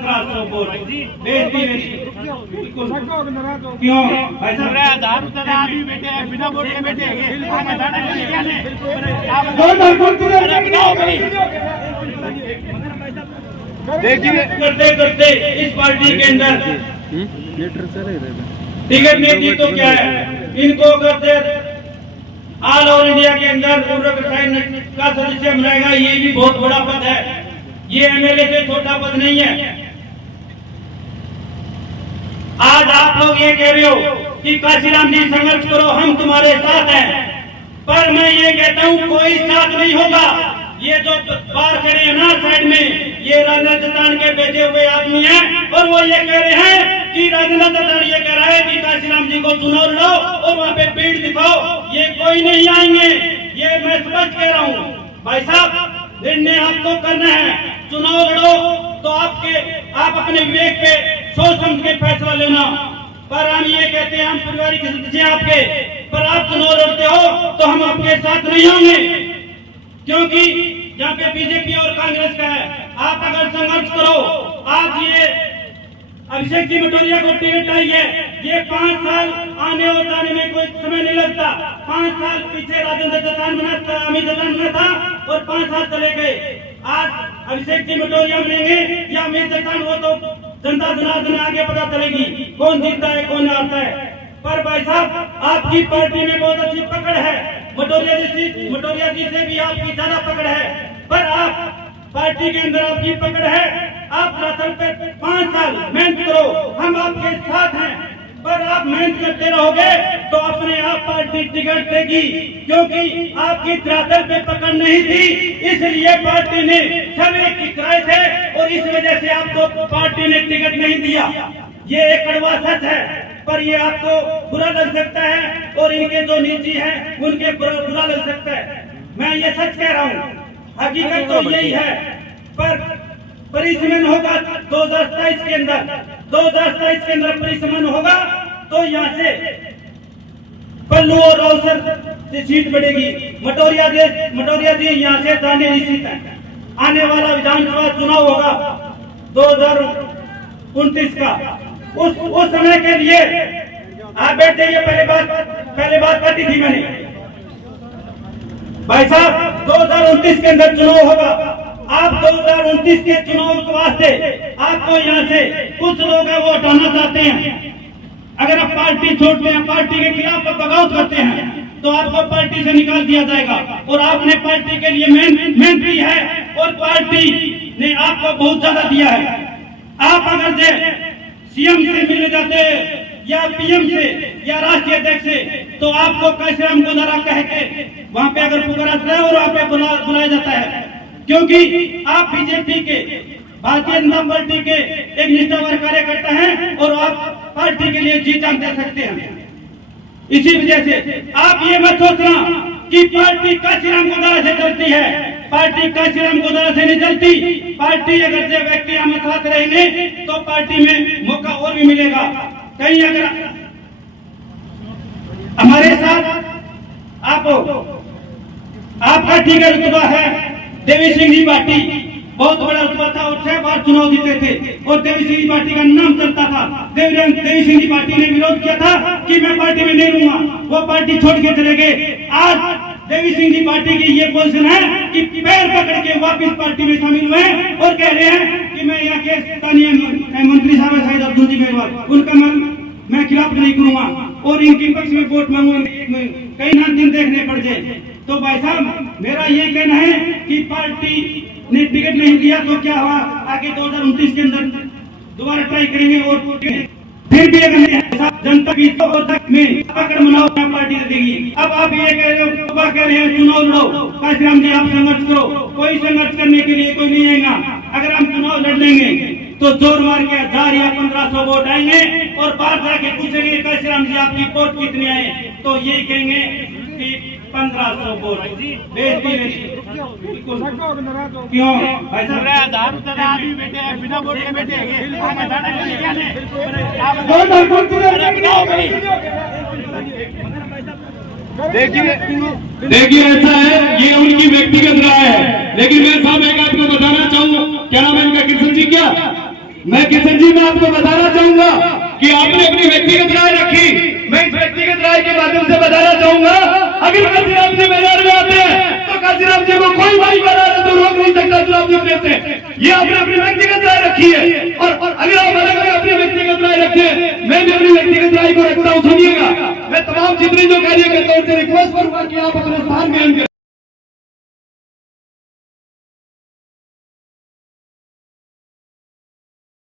1500 vote बेइज्जती मेरी बिल्कुल क्यों भाई साहब आदमी बैठे हैं बिना वोट के बैठे हैं देखिए करते करते इस पार्टी के अंदर टिकट नहीं दी तो क्या है इनको करते ऑल ओवर इंडिया के अंदर पूर्व का सदस्य बनाएगा। ये भी बहुत बड़ा पद है, ये एमएलए से छोटा पद नहीं है। आज आप लोग ये कह रहे हो कि काशीराम जी संघर्ष करो, हम तुम्हारे साथ हैं, पर मैं ये कहता हूं कोई साथ नहीं होगा। ये जो बाहर खड़े हैं ना साइड में, ये राजेंद्र चौटान के भेजे हुए आदमी हैं और वो ये कह रहे हैं कि राजेंद्र चौटान ये कह रहा है कि काशीराम जी को चुनाव लड़ो और वहां पे भीड़ दिखाओ। ये कोई नहीं आएंगे, ये मैं स्पष्ट कह रहा हूँ। भाई साहब निर्णय आपको करना है, चुनाव लड़ो तो आप अपने विवेक पे सोच समझ के फैसला लेना। पर हम ये कहते हैं हम पारिवारिक सदस्य आपके, पर आप चुनाव लड़ते हो तो हम आपके साथ नहीं होंगे, क्योंकि यहाँ पे बीजेपी और कांग्रेस का है। आप अगर संघर्ष करो, आज ये अभिषेक जी मटोरिया को टिकट आई है, ये 5 साल आने और जाने में कोई समय नहीं लगता। 5 साल पीछे राजेंद्र चौटान बना था, अमित चौटान बना था और 5 साल चले गए। आज अभिषेक जी मटोरिया बनेंगे या अमित चौटान, वो तो जनता जनार्दन आगे पता चलेगी कौन जीतता है कौन हारता है। पर भाई साहब आपकी पार्टी में बहुत अच्छी पकड़ है, मटोरिया जी से भी आपकी ज्यादा पकड़ है, पर आप पार्टी के अंदर आपकी पकड़ है। आप रातल पे 5 साल मेहनत करो, हम आपके साथ हैं, पर आप मेहनत करते रहोगे तो अपने आप पार्टी टिकट देगी, क्योंकि आपकी धरातल पे पकड़ नहीं थी, इसलिए पार्टी ने सर्वे की कराए थे और इस वजह से आपको पार्टी ने टिकट नहीं दिया। ये एक कड़वा सच है, पर ये आपको बुरा लग सकता है और इनके जो नीति है उनके बुरा लग सकता है। मैं ये सच कह रहा हूँ, हकीकत तो यही है। पर परिसमन होगा 2027 के अंदर, 2027 के अंदर परिसमन होगा तो यहाँ से पल्लू और रोसर से सीट बढ़ेगी। मटोरिया जी यहाँ से जाने निश्चित है। आने वाला विधानसभा चुनाव होगा 2029 का, उस समय के लिए आप बैठ जाइए। पहले बात करती थी मैंने, भाई साहब 2029 के अंदर चुनाव होगा। आप 2029 के चुनाव के वास्ते आपको यहाँ से कुछ लोग हैं वो हटाना चाहते हैं। अगर आप पार्टी छोड़ते हैं, पार्टी के खिलाफ बगावत करते हैं तो आपको पार्टी से निकाल दिया जाएगा। और आपने पार्टी के लिए मेहनत की है और पार्टी ने आपको बहुत ज्यादा दिया है। आप अगर सीएम से मिलने जाते या पीएम से या राष्ट्रीय अध्यक्ष से तो आपको काशीराम गोदारा कह के वहां पे अगर पुकारा जाता है और वहां पे बुलाया जाता है, क्योंकि आप बीजेपी के भारतीय जनता पार्टी के एक निष्ठावान कार्यकर्ता हैं और आप पार्टी के लिए जी जान दे सकते हैं। इसी वजह से आप ये मत सोचना कि पार्टी काशीराम गोदारा से चलती है, पार्टी काशीराम गोदारा से नहीं चलती। पार्टी अगर जो व्यक्ति हमारे साथ रहेंगे तो पार्टी में मौका और भी मिलेगा। कहीं अगर हमारे साथ आपका ठीक है रुतबा है, देवी सिंह जी पार्टी बहुत बड़ा रुतबा था और 6 बार चुनाव जीते थे और देवी सिंह जी पार्टी का नाम चलता था। देवी सिंह जी पार्टी ने विरोध किया था कि मैं पार्टी में नहीं रहूंगा, वो पार्टी छोड़ के चले गए। आज देवी सिंह जी पार्टी की ये पोजीशन है कि पैर पकड़ के वापस पार्टी में शामिल हुए और कह रहे हैं कि मैं यहाँ के स्थानीय मंत्री साहब शायद अब्दुल जी मेहरबान, उनका मैं खिलाफ नहीं करूंगा और इनके पक्ष में वोट मांगूंगा, कई ना दिन देखने पड़ जाए। तो भाई साहब मेरा ये कहना है कि पार्टी ने टिकट नहीं दिया तो क्या हुआ, आगे 2029 के अंदर दोबारा ट्राई करेंगे और फिर भी अगर जनता की में पकड़ मनाओ पार्टी देगी। अब आप ये कह रहे हो, कह रहे हैं चुनाव लड़ो, काशीराम जी आप संघर्ष करो। कोई संघर्ष करने के लिए कोई नहीं आएगा। अगर हम चुनाव लड़ लेंगे तो जोर मार के 1000 या 1500 वोट आएंगे और बाहर जाके पूछेंगे काशीराम जी आपकी वोट कितने आए, तो ये कहेंगे कि 1500 वोट बेइज्जती मेरी बिल्कुल क्यों भाई साहब आदमी बैठे हैं बिना वोट के बैठे हैं देखिए ऐसा है, ये उनकी व्यक्तिगत राय है, लेकिन मैं साहब एक आपको बताना चाहूँ, क्या नाम है इनका, कृष्ण जी क्या मैं किशन जी मैं आपको बताना चाहूंगा कि आपने अपनी व्यक्तिगत राय रखी। मैं इस व्यक्तिगत राय के माध्यम से बताना चाहूंगा, अगर काशीराम जी मैदान में आते हैं तो काशीराम जी को कोई भाई बना तो रोक नहीं सकता चुनाव जीतने से। ये आपने अपनी व्यक्तिगत राय रखी है, और अगर आप अलग अलग अपनी व्यक्तिगत राय रखते हैं, मैं भी अपनी व्यक्तिगत राय को रखता हूँ। सुनिएगा, मैं तमाम जितने जो कार्यकर्ताओं से रिक्वेस्ट करूंगा कि आप अपने स्थान में